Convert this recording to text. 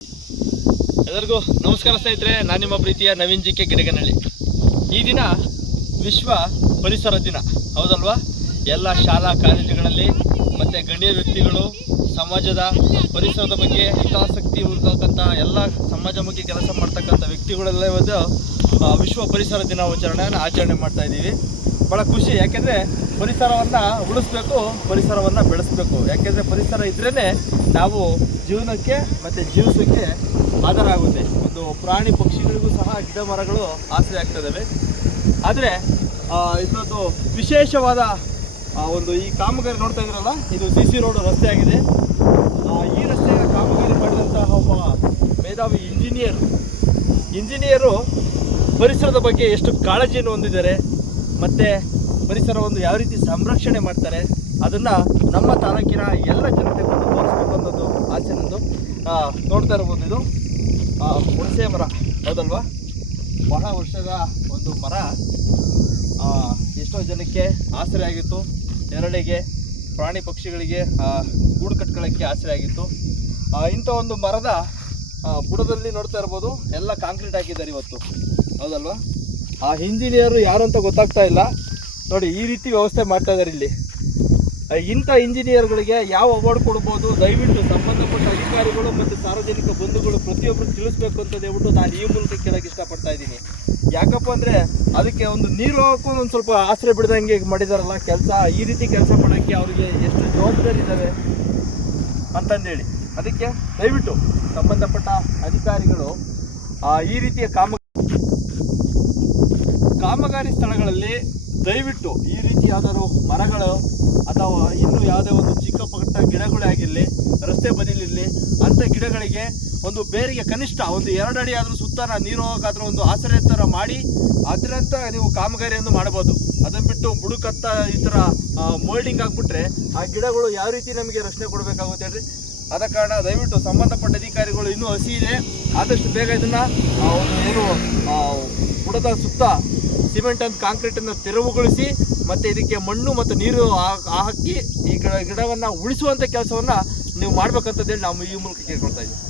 ಎಲ್ಲರಿಗೂ ನಮಸ್ಕಾರ ಸ್ನೇಹಿತರೆ, ನಾನು ನಿಮ್ಮ ಪ್ರೀತಿಯ ನವೀನ್ ಜಿ ಕೆ ಗಿಡಗನಹಳ್ಳಿ. ಈ ದಿನ ವಿಶ್ವ ಪರಿಸರ ದಿನ ಹೌದಲ್ವಾ? ಎಲ್ಲ ಶಾಲಾ ಕಾಲೇಜುಗಳಲ್ಲಿ ಮತ್ತು ಗಣ್ಯ ವ್ಯಕ್ತಿಗಳು ಸಮಾಜದ ಪರಿಸರದ ಬಗ್ಗೆ ಹಿತಾಸಕ್ತಿ ಉಳ್ತಕ್ಕಂಥ ಎಲ್ಲ ಸಮಾಜಮುಖಿ ಕೆಲಸ ಮಾಡ್ತಕ್ಕಂಥ ವ್ಯಕ್ತಿಗಳೆಲ್ಲ ಇವತ್ತು ವಿಶ್ವ ಪರಿಸರ ದಿನಾಚರಣೆಯನ್ನು ಆಚರಣೆ ಮಾಡ್ತಾ ಇದ್ದೀವಿ. ಭಾಳ ಖುಷಿ, ಯಾಕೆಂದರೆ ಪರಿಸರವನ್ನು ಉಳಿಸ್ಬೇಕು, ಪರಿಸರವನ್ನು ಬೆಳೆಸಬೇಕು. ಯಾಕೆಂದರೆ ಪರಿಸರ ಇದ್ರೇ ನಾವು ಜೀವನಕ್ಕೆ ಮತ್ತು ಜೀವಿಸೋಕ್ಕೆ ಆಧಾರ ಆಗುತ್ತೆ. ಒಂದು ಪ್ರಾಣಿ ಪಕ್ಷಿಗಳಿಗೂ ಸಹ ಗಿಡ ಮರಗಳು ಆಸರೆ ಆಗ್ತದವೆ. ಆದರೆ ಇದೊಂದು ವಿಶೇಷವಾದ ಒಂದು ಈ ಕಾಮಗಾರಿ ನೋಡ್ತಾ ಇದ್ರಲ್ಲ, ಇದು CC ರೋಡ್ ರಸ್ತೆ ಆಗಿದೆ. ಈ ರಸ್ತೆಯ ಕಾಮಗಾರಿ ಮಾಡಿದಂತಹ ಒಬ್ಬ ಮೇಧಾವಿ ಇಂಜಿನಿಯರು ಪರಿಸರದ ಬಗ್ಗೆ ಎಷ್ಟು ಕಾಳಜಿಯನ್ನು ಹೊಂದಿದ್ದಾರೆ ಮತ್ತು ಪರಿಸರವನ್ನು ಯಾವ ರೀತಿ ಸಂರಕ್ಷಣೆ ಮಾಡ್ತಾರೆ ಅದನ್ನು ನಮ್ಮ ತಾಲೂಕಿನ ಎಲ್ಲ ಜನತೆಗೂ ತೋರಿಸ್ಬೇಕು ಅನ್ನೋದು ಆಸೆ ನಂದು. ನೋಡ್ತಾ ಇರ್ಬೋದು, ಇದು ಹುಣಸೆ ಮರ ಹೌದಲ್ವಾ? ಬಹಳ ವರ್ಷದ ಒಂದು ಮರ. ಎಷ್ಟೋ ಜನಕ್ಕೆ ಆಸರೆ ಆಗಿತ್ತು, ನೆರಳಿಗೆ, ಪ್ರಾಣಿ ಪಕ್ಷಿಗಳಿಗೆ ಗೂಡು ಕಟ್ಕೊಳ್ಳೋಕ್ಕೆ ಆಸರೆ ಆಗಿತ್ತು. ಇಂಥ ಒಂದು ಮರದ ಬುಡದಲ್ಲಿ ನೋಡ್ತಾ ಇರ್ಬೋದು, ಎಲ್ಲ ಕಾಂಕ್ರೀಟ್ ಹಾಕಿದ್ದಾರೆ ಇವತ್ತು ಹೌದಲ್ವಾ? ಆ ಇಂಜಿನಿಯರು ಯಾರು ಅಂತ ಗೊತ್ತಾಗ್ತಾ ಇಲ್ಲ ನೋಡಿ. ಈ ರೀತಿ ವ್ಯವಸ್ಥೆ ಮಾಡ್ತಾ ಇದ್ದಾರೆ ಇಲ್ಲಿ. ಇಂಥ ಇಂಜಿನಿಯರ್ಗಳಿಗೆ ಯಾವ ಅವಾರ್ಡ್ ಕೊಡ್ಬೋದು, ದಯವಿಟ್ಟು ಸಂಬಂಧಪಟ್ಟ ಅಧಿಕಾರಿಗಳು ಮತ್ತು ಸಾರ್ವಜನಿಕ ಬಂಧುಗಳು ಪ್ರತಿಯೊಬ್ಬರು ತಿಳಿಸ್ಬೇಕು ಅಂತ ಹೇಳ್ಬಿಟ್ಟು ನಾನು ಈ ಮೂಲಕ ಕೇಳೋಕ್ಕೆ ಇಷ್ಟಪಡ್ತಾ ಇದ್ದೀನಿ. ಯಾಕಪ್ಪ ಅಂದರೆ ಅದಕ್ಕೆ ಒಂದು ನೀರು ಹಾಕೋ ಒಂದು ಸ್ವಲ್ಪ ಆಸರೆ ಬಿಡ್ದಂಗೆ ಮಾಡಿದಾರಲ್ಲ ಕೆಲಸ. ಈ ರೀತಿ ಕೆಲಸ ಮಾಡೋಕ್ಕೆ ಅವರಿಗೆ ಎಷ್ಟು ಜವಾಬ್ದಾರಿ ಇದ್ದಾವೆ ಅಂತಂದೇಳಿ, ಅದಕ್ಕೆ ದಯವಿಟ್ಟು ಸಂಬಂಧಪಟ್ಟ ಅಧಿಕಾರಿಗಳು ಈ ರೀತಿಯ ಕಾಮಗಾರಿ ಸ್ಥಳಗಳಲ್ಲಿ ದಯವಿಟ್ಟು ಈ ರೀತಿ ಯಾವ್ದಾದ್ರು ಮರಗಳು ಅಥವಾ ಇನ್ನು ಯಾವುದೇ ಒಂದು ಚಿಕ್ಕ ಪುಟ್ಟ ಗಿಡಗಳೇ ಆಗಿರಲಿ, ರಸ್ತೆ ಬದಿಲಿರಲಿ, ಅಂಥ ಗಿಡಗಳಿಗೆ ಒಂದು ಬೇರಿಗೆ ಕನಿಷ್ಠ ಒಂದು 2 ಅಡಿ ಆದರೂ ಸುತ್ತ ನೀರು ಹೋಗೋಕ್ಕಾದ್ರೂ ಒಂದು ಆಸರೆ ಥರ ಮಾಡಿ ಅದರಂತ ನೀವು ಕಾಮಗಾರಿಯನ್ನು ಮಾಡ್ಬೋದು. ಅದನ್ನು ಬಿಟ್ಟು ಬುಡಕತ್ತ ಈ ಥರ ಮೋಲ್ಡಿಂಗ್ ಹಾಕ್ಬಿಟ್ರೆ ಆ ಗಿಡಗಳು ಯಾವ ರೀತಿ ನಮಗೆ ರಕ್ಷಣೆ ಕೊಡಬೇಕಾಗುತ್ತೆ ಹೇಳ್ರಿ. ಆದ ಕಾರಣ ದಯವಿಟ್ಟು ಸಂಬಂಧಪಟ್ಟ ಅಧಿಕಾರಿಗಳು ಇನ್ನೂ ಹಸಿ ಇದೆ, ಆದಷ್ಟು ಬೇಗ ಇದನ್ನು ಏನು ಬುಡದ ಸುತ್ತ ಸಿಮೆಂಟ್ ಅಂತ ಕಾಂಕ್ರೀಟನ್ನು ತೆರವುಗೊಳಿಸಿ ಮತ್ತು ಇದಕ್ಕೆ ಮಣ್ಣು ಮತ್ತು ನೀರು ಹಾಕಿ ಈ ಗಿಡವನ್ನು ಉಳಿಸುವಂಥ ಕೆಲಸವನ್ನು ನೀವು ಮಾಡಬೇಕಂತಂದೇಳಿ ನಾವು ಈ ಮೂಲಕ ಕೇಳ್ಕೊಳ್ತಾ ಇದ್ದೀವಿ.